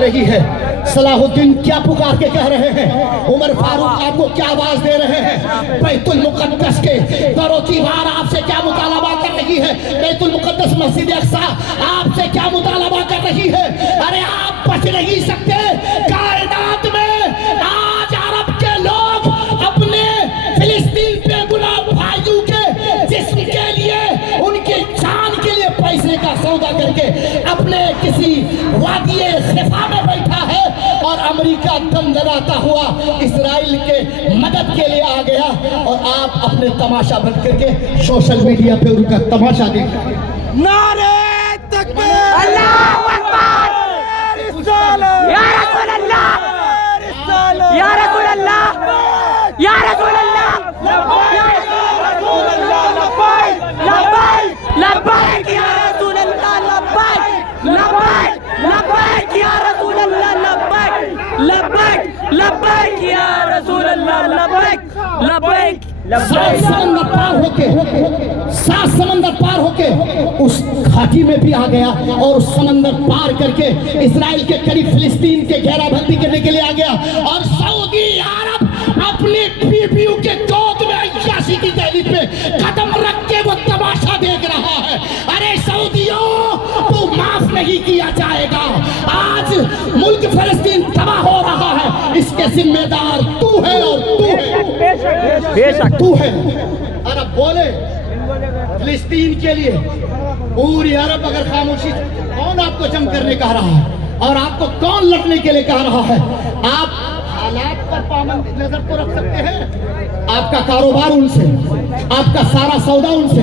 رہی ہے صلاح الدین کیا پکار کے کہہ رہے ہیں، عمر فاروق آپ کو کیا آواز دے رہے ہیں، بیت المقدس کے در و دیوار آپ سے کیا مطالبہ کر رہی ہے، بیت المقدس مسجد اقصی آپ سے کیا مطالبہ کر رہی ہے۔ ارے آپ بچ نہیں سکتے، کائنات میں آج عرب کے لوگ اپنے فلسطین پہ گناہ بھائیوں کے جسم کے لیے، ان کی جان کے لیے پیسے کا سودا کر کے اپنے کسی وادی خفا میں بیٹھا ہے، اور امریکہ دم لگاتا ہوا اسرائیل کے مدد کے لیے آ گیا، اور آپ اپنے تماشا بن کر کے سوشل میڈیا پہ ان کا تماشا دیکھ رہے ہیں۔ نعرہ تکبیر، اللہ اکبر، یا رسول اللہ، یا رسول اللہ، یا رسول اللہ، یا رسول اللہ، لبیک لبیک لبیک یا رسول اللہ، لبیک لبیک لبیک یا رسول اللہ، لبیک لبیک لبیک یا رسول اللہ، لبیک لبیک۔ سات سمندر پار ہو کے اس گھاٹی میں بھی آ گیا، اور اس سمندر پار کر کے اسرائیل کے قریب فلسطین کے گھیرا بندی کرنے کے لیے آ گیا، اور سعودی عرب اپنی بیویوں کے گود میں عیاشی کی دہلیز پہ قدم رکھ کے وہ تماشا دیکھ رہا ہے۔ ارے سعودیوں، تو معاف نہیں کیا جائے گا، آج ملک فلسطین تباہ ہو رہا ہے، اس کے ذمہ دار تو ہے، اور تو ہے، تو ہے۔ عرب بولے فلسطین کے لیے، پوری عرب اگر خاموشی، کون آپ کو جنگ کرنے کہہ رہا ہے، اور آپ کو کون لڑنے کے لیے کہہ رہا ہے؟ آپ حالات پر پابند نظر تو رکھ سکتے ہیں، آپ کا کاروبار ان سے، آپ کا سارا سودا ان سے۔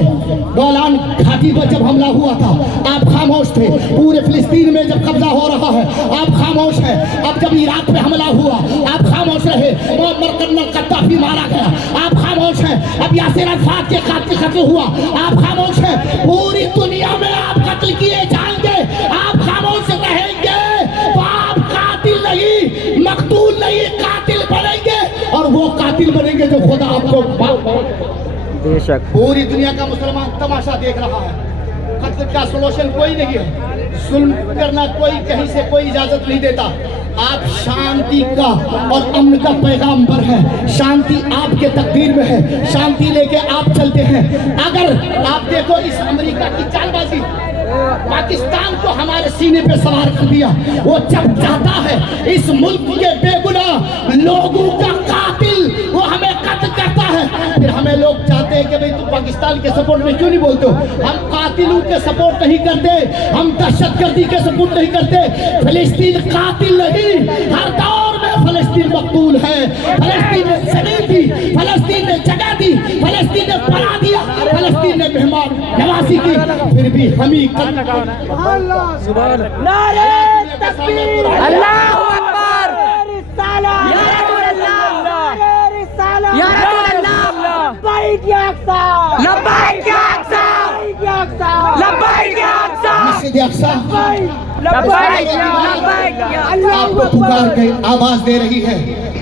گولان گھاٹی پر جب حملہ ہوا تھا آپ خاموش تھے، پورے فلسطین میں جب قبضہ ہو رہا ہے آپ خاموش ہیں، اب جب عراق پہ حملہ ہوا آپ خاموش رہے، معمر کرنل قذافی مارا گیا آپ خاموش ہیں، اب یاسر عرفات کے قتل ہوا آپ خاموش ہیں، پوری دنیا میں آپ قتل کیے جائیں گے آپ خاموش رہیں گے، تو آپ قاتل نہیں، مقتول نہیں، قاتل بنیں گے، اور وہ قاتل بنیں گے جو خدا آپ کو بے شک۔ پوری دنیا کا مسلمان تماشا دیکھ رہا ہے، قتل کا سولوشن کوئی نہیں ہے، ظلم کرنا کوئی کہیں سے کوئی اجازت نہیں دیتا۔ آپ شانتی کا اور امن کا پیغامبر ہیں، شانتی آپ کے تقدیر میں ہے، شانتی لے کے آپ چلتے ہیں۔ اگر آپ دیکھو اس امریکہ کی چال بازی، پاکستان کو ہمارے سینے پہ سوار کر دیا، وہ جب چاہتا ہے اس ملک کے بے گناہ لوگوں کا قاتل وہ ہمیں قتل کرتا ہے، پھر ہمیں لوگ چاہتے ہیں کہ بھئی تم پاکستان کے سپورٹ میں کیوں نہیں بولتے ہو؟ ہم قاتلوں کے سپورٹ نہیں کرتے، ہم دہشت گردی کے سپورٹ نہیں کرتے۔ فلسطین قاتل نہیں، ہر دور میں فلسطین مقتول ہے، فلسطین نے زمین دی، فلسطین نے جگہ دی، فلسطین نے پناہ دیا، فلسطین نے مہمان نوازی کی، پھر بھی ہم ہی نعرہ تکبیر، اللہ اکبر، یا رسول اللہ، یا رسول اللہ، لبیک یا اقصی، لبیک یا اقصی، لبیک یا اقصی، مسجد اقصی لبیک یا اللہ آپ کو پکار کے آواز دے رہی ہے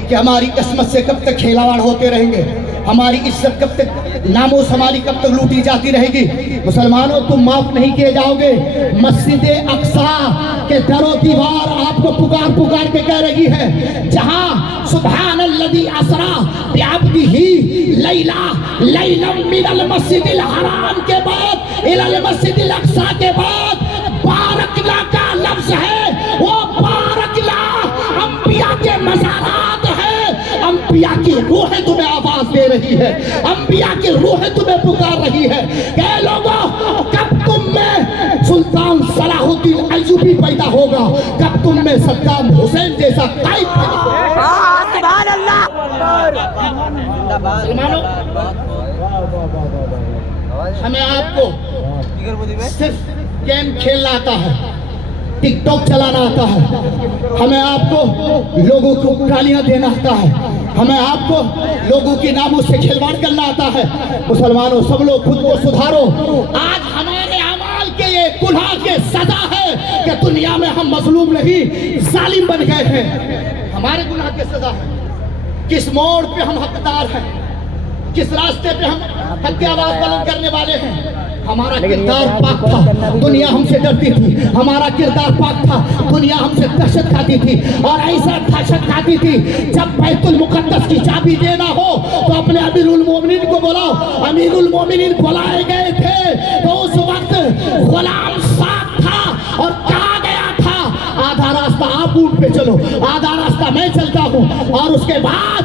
کہ ہماری عصمت سے کب تک کھیلواڑ ہوتے رہیں گے، ہماری عزت کب تک، ناموس ہماری کب تک لوٹی جاتی رہے گی۔ مسلمانوں تم معاف نہیں کیے جاؤ گے۔ مسجد اقصی کے در و دیوار آپ کو پکار پکار کے کہہ رہی ہے، جہاں سبحان الذی اسری بعبدہ لیلا لیلا من المسجد الحرام کے بعد الی المسجد الاقصی کے بعد بارکنا کا لفظ ہے، وہ بارکنا انبیاء کے مزارات ہے، انبیاء کی روحیں تمہیں آواز دے رہی ہے، انبیاء کی روحیں تمہیں پکار رہی ہے کہ اے لوگوں، کب تم میں سلطان صلاح الدین ایوبی پیدا ہوگا، کب تم میں صدام حسین جیسا قائد پیدا ہوگا۔ سبحان اللہ۔ مسلمانوں، ہمیں آپ کو صرف گیم کھیلنا آتا ہے، ٹک ٹاک چلانا آتا ہے، ہمیں آپ کو لوگوں کو گالیاں دینا آتا ہے، ہمیں آپ کو لوگوں کی ناموں سے کھلواڑ کرنا آتا ہے۔ مسلمانوں سب لوگ خود کو سدھارو، آج ہمارے اعمال کے یہ گناہ کے سزا ہے کہ دنیا میں ہم مظلوم نہیں ظالم بن گئے ہیں، ہمارے گناہ کے سزا ہے۔ کس موڑ پہ ہم حقدار ہیں، کس راستے پہ ہم حق کی آواز بلند کرنے والے ہیں، ہمارا کردار پاک تھا، دنیا ہم سے ڈرتی تھی. ہمارا کردار پاک تھا، دنیا ہم سے دہشت کھاتی تھی. اور ایسا دہشت کھاتی تھی جب بیت المقدس کی چابی دینا ہو تو اپنے امیر المومنین کو بلاؤ. امیر المومنین بلائے گئے تھے تو اس وقت غلام ساتھ تھا اور کہا گیا تھا آدھا راستہ آپ اونٹ پہ چلو، آدھا راستہ میں چلتا ہوں. اور اس کے بعد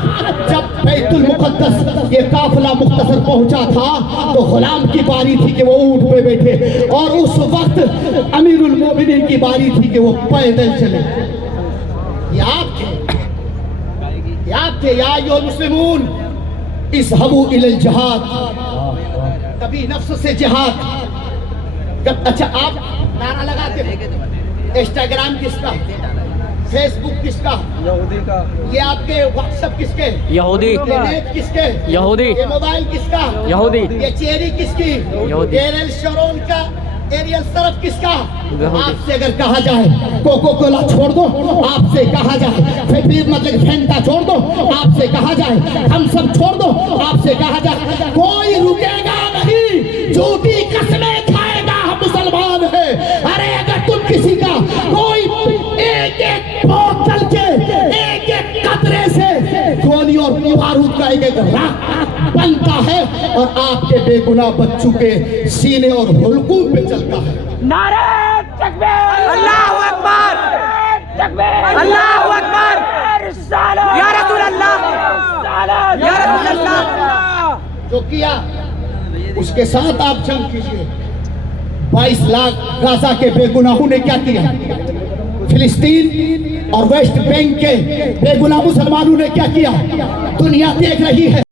جب بیت المقدس یہ قافلہ مختصر پہنچا تھا تو غلام کی باری تھی کہ وہ اونٹ پہ بیٹھے، اور اس وقت امیر المومنین کی باری تھی کہ وہ پیدل چلے. یاد تھے یا ایھا المسلمون اذهبوا الی الجہاد. کبھی نفس سے جہاد. اچھا آپ نعرہ لگاتے ہیں انسٹاگرام کس کا، فیس بک کس کا، یہودی کا، یہ آپ کے واٹس ایپ کس کے، یہودی، یہ نیٹ کس کے، یہودی، یہ موبائل کس کا، یہودی، یہ چیری کس کی، یہودی، ایریل شرون کا، ایریل صرف کس کا. آپ سے اگر کہا جائے کوکو کولا چھوڑ دو، آپ سے کہا جائے پھر مطلب فینٹا چھوڑ دو، آپ سے کہا جائے ہم سب چھوڑ دو، آپ سے کہا جائے کوئی رکے گا نہیں. جھوٹی قسمیں کھائے گا ہم مسلمان ہیں. ارے اگر تم کسی کا کوئی ایک ایک بوتل کے ایک ایک قطرے سے گولی اور بارود کا ایک ایک راکھ بنتا ہے اور آپ کے بے گناہ بچوں کے سینے اور حلقوم پہ چلتا ہے. نعرہ تکبیر، اللہ اکبر، اللہ اکبر، یا رسول اللہ، یا رسول اللہ. جو کیا اس کے ساتھ آپ جنگ کیجئے. 22 لاکھ غزہ کے بے گناہوں نے کیا کیا؟ فلسطین اور ویسٹ بینک کے بے گناہ مسلمانوں نے کیا کیا؟ دنیا دیکھ رہی ہے.